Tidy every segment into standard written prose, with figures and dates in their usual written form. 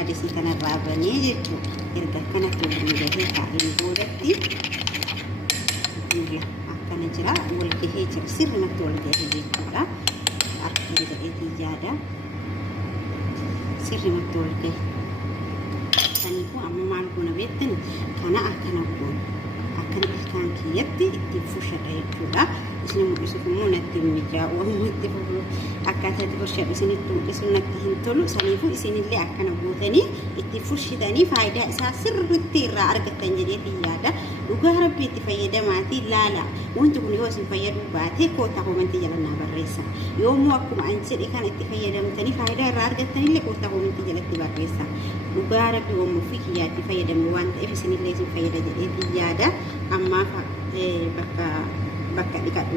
daadhiisii kanarraa banee jechuudha. Erga kanatti waliin gahee taa'ee boodatti akkana jira wal gahee jira sirrimatti wal gahee jechuudha. Harka jedheetii yaada sirrimatti wal gahee. Kanaafuu amma maal goona beektan kana akkana goona. Akkana ilkaan kiyyatti itti fushadha jechuudha. Isin mul'isuuf immoo natti mijaa'u itti fufu akkaataa itti fushadhu isinitti mul'isu natti hin tolu. Saniifuu isinillee akkana gootanii itti fushitanii faayidaa isaa sirriitti irraa argattan jedheetii yaada. Dhugaa Rabbii itti fayyadamaatii laala. Wanti kun yoo isin fayyaduu baate koottaa koomentii jalatti barreessa. Yoommoo akkuma ani jedhe kana itti fayyadamtanii faayidaa irraa argattanillee koottaa koomentii jalatti barreessa. Dhugaa Rabbii waamuu fi kiyyaatti fayyadamne waan ta'eef isinillee isin fayyada jedheetii yaada. Ammaaf bakka dhiqadhu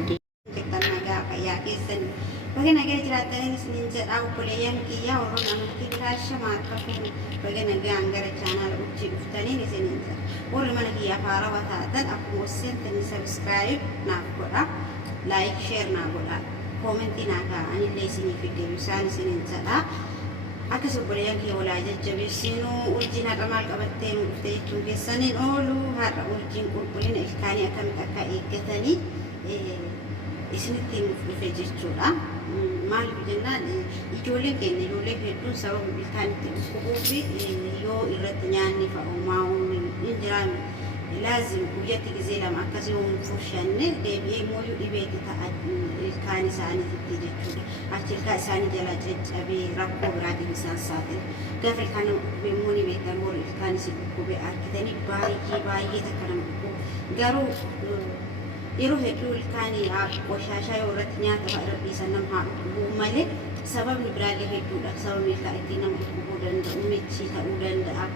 jettan nagaa fayyaa keessan baga nagaa jiraatanii isiniin jedhaa obboleeyyan kiyyaa warroon amantii biraa shamaa akka fuunu baga nagaan gara chaanaala urjii dhuftaniin isiniin jedha warri mana kiyyaa faarawaa taatan akkuma seentanii sabskiraayib naaf godha laayik sheer naa godha koomentii naa kaa'anillee isinii fidee isaan isiniin jedha akkas obboleeyyan kiyya walaa jajjabeessinuu urjiin har'a maal qabattee nu dhufte jechuun keessaniin oolu har'a urjiin qulqullina ilkaanii akkamitti akka eeggatanii isinitti himuuf dhufe jechuudha. Maaliif jennaan ijoolleen keenya ijoollee hedduun sababa ilkaanitti dhukkubuu fi yoo irratti nyaanni fa'umaa'uun hin jiraanne laazim guyyatti gizee lama akkasii yoo hin fushanne deebi'ee mooyyuu dhibeeti ta'a ilkaan isaaniitti jechuudha. Achi ilkaan isaanii jala caccabee rakkoo biraatiif isaan saaxila. Gaafa ilkaan immoo ni beektan boru ilkaan isin dhukkubee argitanii baay'ee takka nama dhukkubu. Garuu yeroo hedduu ilkaanii qoshashaa yoo irratti nyaata fa'a irra dhiisan nama haa dhukubuu malee sababni biraallee hedduudha. Sababni ilkaan ittiin nama dhukubuu danda'u michii ta'uu danda'a.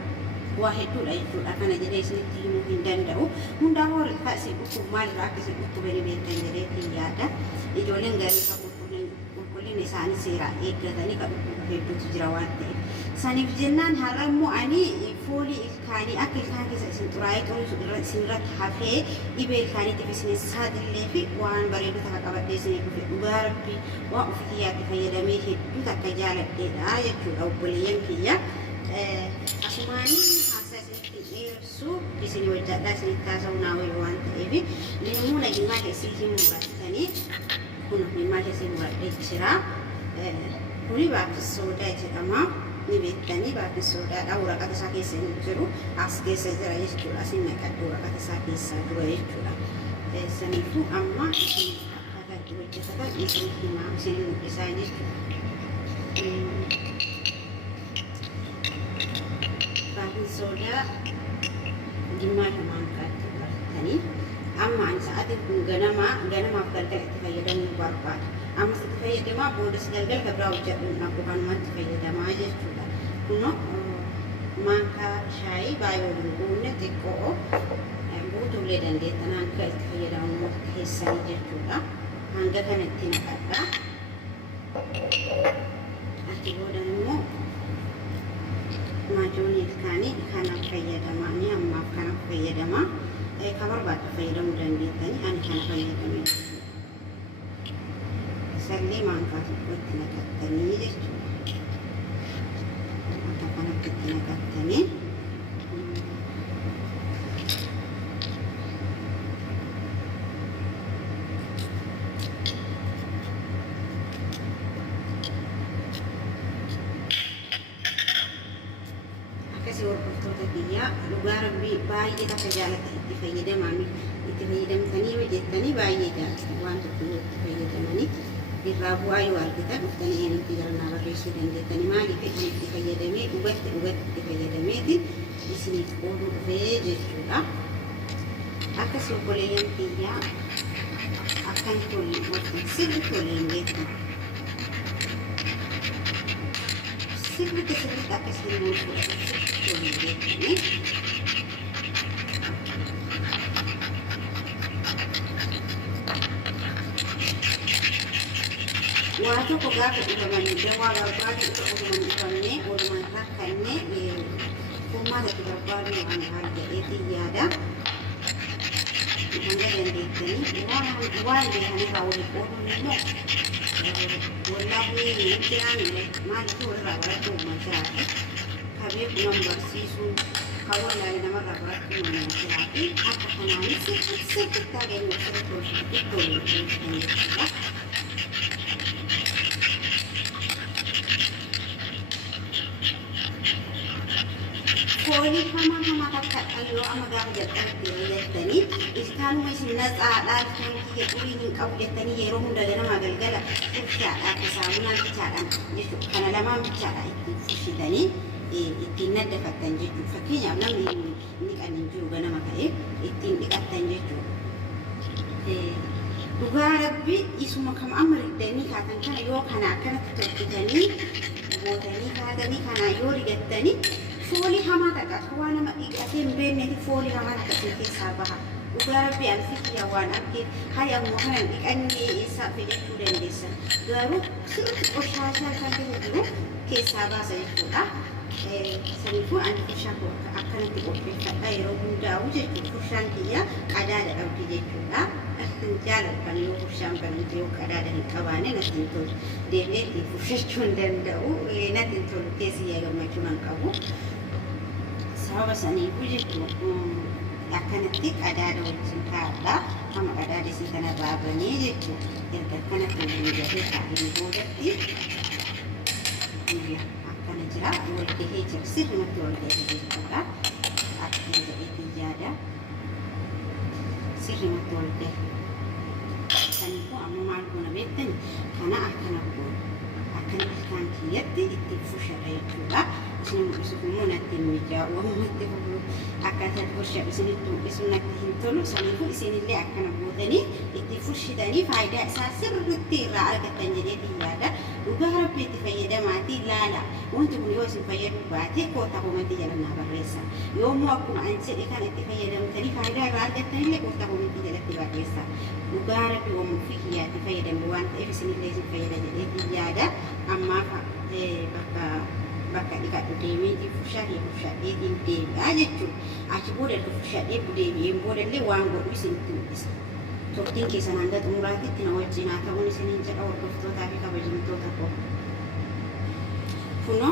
Waa hedduudha jechuudha. Kana jedhee isinitti himuu hin danda'u. Hundaa hoo ilkaan isin dhukkubu maalirraa akka isin dhukkubanii beektan jedheetiin yaada. Ijoolleen garii kan qulqullina isaanii seeraa eeggatanii kan dhukkubu hedduutu jira waan ta'eef. Saniif jennaan har'a immoo ani foolii ilkaanii akka ilkaan keessa isin xuraa'ee xuruusu isin irratti hafee dhibee ilkaaniitiif isin saaxilee fi waan bareedu takka qabadhee isin dhufe dhugaa Rabbii waan ofii kiyyaatti fayyadamee hedduu takka jaaladheedha jechuudha obboleeyyan kiyya. Asumaanii haasaa isinitti dhiyeessu isin hojjadhaa isinitti taasisuu naa wayii waan ta'eef leemuu lagimmaa keessii hin murattanii kun himmaa keessii muradhee jira. Kuni baakis soodaa jedhama. Ni beektanii baakis soodaadha. Waraqata isaa keessa hin jiru as keessa jira jechuudha. Asin naqadhu waraqata isaa keessaa dura jechuudha. Saniifuu amma isin akkaataa itti hojjetatan isin himaa isin mul'isaa jechuudha. Baakis soodaa jimmaa shamaan kaatti baratanii amma ani sa'aatiin kun ganamaaf galgala itti fayyadamuu barbaada. Amma itti fayyadamaa boodas galgala kan biraa hojjedhuun akka kanumatti fayyadamaa jechuudha. Kunoo maankaa shaayii baay'ee waliin guunne xiqqoo guutuullee dandeettan hanga itti fayyadamu keessanii jechuudha. Hanga kanatti naqadha. Ati booda immoo maajoon ilkaanii kanaan fayyadamaa ni ammaaf kanaan fayyadamaa. Kamar baata fayyadamuu dandeettanii ani kana fayyadame sallee maankaa itti naqattanii jechuudha. Akka kanatti itti naqattanii hordoftoota biyyaa dhugaa Rabbii baay'ee takka jaalata itti fayyadamtanii hojjettanii baay'ee jaalata waan tokko itti fayyadamanii irraa bu'aa yoo argitan dhuftanii eenyutti garnaa barreessuu dandeettanii maaliif itti fayyadamee dhugatti itti fayyadameeti isiniif ooluu dhufee jechuudha. Akkas obboleeyyan biyyaa akkan tolii sirri toleen beektan sirritti akkasiin mul'atu. Waktu kau gak udah jawab apa itu udah udah rakanya rumah ada berapa orang harga itu ada hanya dan di sini uang dia hanya tahu di pohon itu wallahi jangan malu orang itu macam كبير نمبر سيسو كولا لنا مرة بركة من المشاعري حتى حناني ست تاجين وصلت وصلت فولي كما تكتب أيوة أما قاعد يتني إستانو مش الناس على كان كي يقولين قبل يتني يروحون دلنا ما قلقلا فرشة كسامنا بتشارع يشوف أنا لما بتشارع فرشة تاني التندف التنجيد فكين يعمل نيك أنجو بنا ما كاي التندف التنجيد دوغا ربي اسمه كم أمر الدني كاتن كان يوم كانت تتوقتني بوتني كان يوري جتني فولي هما تكا وانا ما إقاتين بيني فولي هما تكا في سابها وقال ربي أنفك يا وانا أبكي هاي أموهنا إقاني إسا في جتودن ديسا قالوا سيرت أشاشا كان تهدو كي سابا سيجودا سنفو أن تشاكو أكنا تقول فتا يروبون داو جتو فرشان كيا قداد أبدي جتودا جالب كان يو فرشان بلنتيو قداد هكواني نتنتول دينيتي فرشان دندو نتنتول كيسي يغمى جمان كابو sabab sani bujitu akan tik ada wajib kata sama ada di sini baba ni jitu yang terkena dengan jadi tak ini bodati ini akan jelas boleh dihijar sih betul dihijar tak akan jadi tiada sih betul deh sani ku amal guna beten karena akan kiyati itu fushara itu lah semua nanti meja uang nanti perlu akan terfusha isini tu isu nanti hintulu saniku isini le akan buatani itu fushi tani faedah asasir rutin lah kata jadi tiada juga harap itu faedah mati lala untuk beliau si faedah bati kota mati jalan nabaresa yom aku anjir ikan itu faedah tani faedah raja tani le kota mati jalan nabaresa juga harap yom fikir itu faedah buat isini le si faedah jadi tiada amma bakka dikatu deemi di fushari di deemi ajechu achi boda do fushari bu deemi boda le wango isin tuis to tinki sananga tumurati tina wajina ta woni sinin jada wa kofto ta ka bajin to ta ko kuno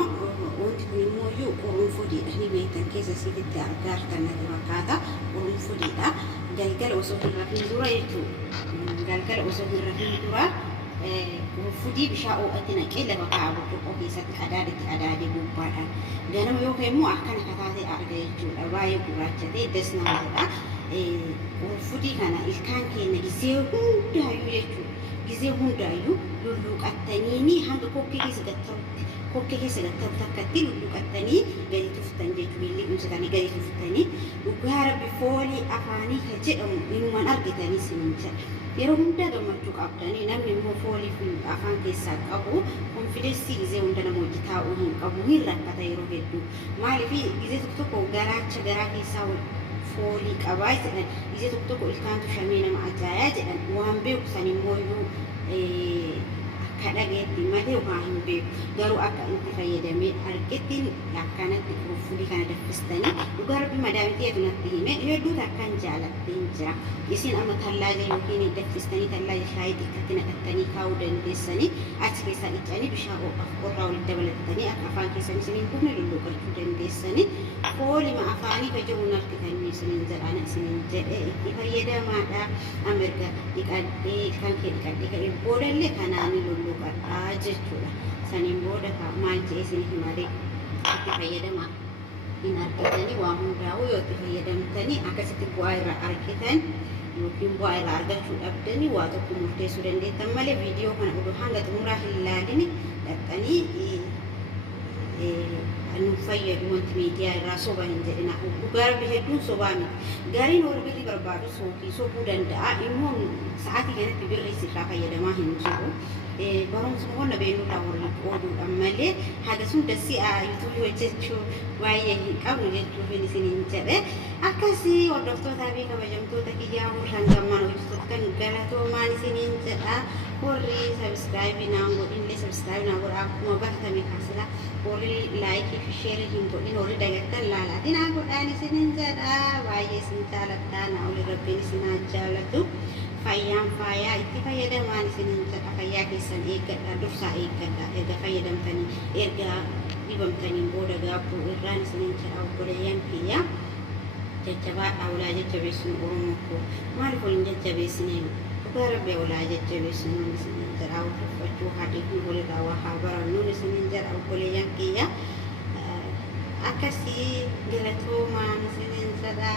onti kuni moyo ko fodi ni be tan kesa sikita agar tan na makata ko fodi da galgal oso rafin dura yetu galgal oso rafin dura fudi bisha'u atina kila baka abu ko bisa adade gubada dana mo yoke mu akana katate arga yetu abaye guracha de desna da fudi kana iskanke na gise hunda yu lulu katani hanga kokke se gatta takati lulu katani gari tuftan je tubili unsani gari tuftani ugara bifoli afani kaje inu man argitani sinincha yeroo gammachuu qabdanii namni immoo foolii fi afaan keessaa qabu konfidensi gizee hunda nama hojii taa'uu hin qabu hin rakkata yeroo hedduu maaliif gizee tokko garaacha garaa keessaa foolii qabaa jedhan gizee tokko ilkaantu shamee nama ajaayaa jedhan waan beeku san immoo iyyuu akka dhageetti malee waan hin beeku garuu akka itti fayyadamee argettiin akkanatti fuulii kana daffistanii dhugaa rabbi madaamitiyeetu natti hime hedduutu akkan jaalatteen jira isin amma tallaaja yookiin daffistanii tallaaja shaayii xiqqatti naqattanii kaa'uu dandeessanii achi keessaa dhiqanii bishaan qorraa walitti dabalatanii akka afaan keessan isiniin humna lulluqachuu dandeessanii foolima afaanii fayyadamuun argitanii isiniin jedhaan isiniin jedhee itti fayyadamaadha amirga dhiqadhee kan kee dhiqadhee ka'ee boodallee kanaanii lulluqadhaa jechuudha saniin booda maal jedhee isin himaree itti fayyadamaa in argitanii waan hundaa'u yoo itti fayyadamtanii akkasitti bu'aa irraa argitan yookiin bu'aa irraa argachuu dhabdanii waa tokko murteessuu dandeettan malee viidiyoo kana oduu hanga xumuraa hin ilaalini dhaqqanii nu fayyadu wanti miidiyaa irraa soba hin jedhina dhugaa rabbi hedduun sobaa miti gariin orbirri barbaadu sobuu danda'a immoo sa'aatii kanatti birri sirraa fayyadamaa hin jiru barumsa honna beenurraa warri qooduudhaan malee haga sun dasii yuutuubii hojjechuu baay'ee hin qabnu jechuuf isiniin jedhe akkasii hordoftootaa fi kabajamtoota kiyyaa warraan gammaan hojjettoota kan galatoomaan isiniin jedha warri sabskraayibii naan godhinillee sabskraayibii naan godha akkuma baratame kaasila warri laayikii fi sheerii hin godhin warri dagattan laalaatiin haa godhaan isiniin jedha baay'ee isin jaaladha naa oli rabbiin isin haa jaalatu fayyaa itti fayyadamaan isiniin jedha. Fayyaa keessan eeggadha, dursaa eeggadha. Erga fayyadamtanii erga dibamtaniin booda gaabbuu irraan isiniin jedha obboleeyyan kiyya. Jajjabaadhaa ulaa jajjabeessuun Oromoo koo maaliif waliin jajjabeessineen dhugaa rabbi ulaa jajjabeessuun isiniin jedha. Uffachuu hadiifni walirraa waa haa barannuun isiniin jedha obboleeyyan kiyya. Akkasii galatoomaan isiniin jedha.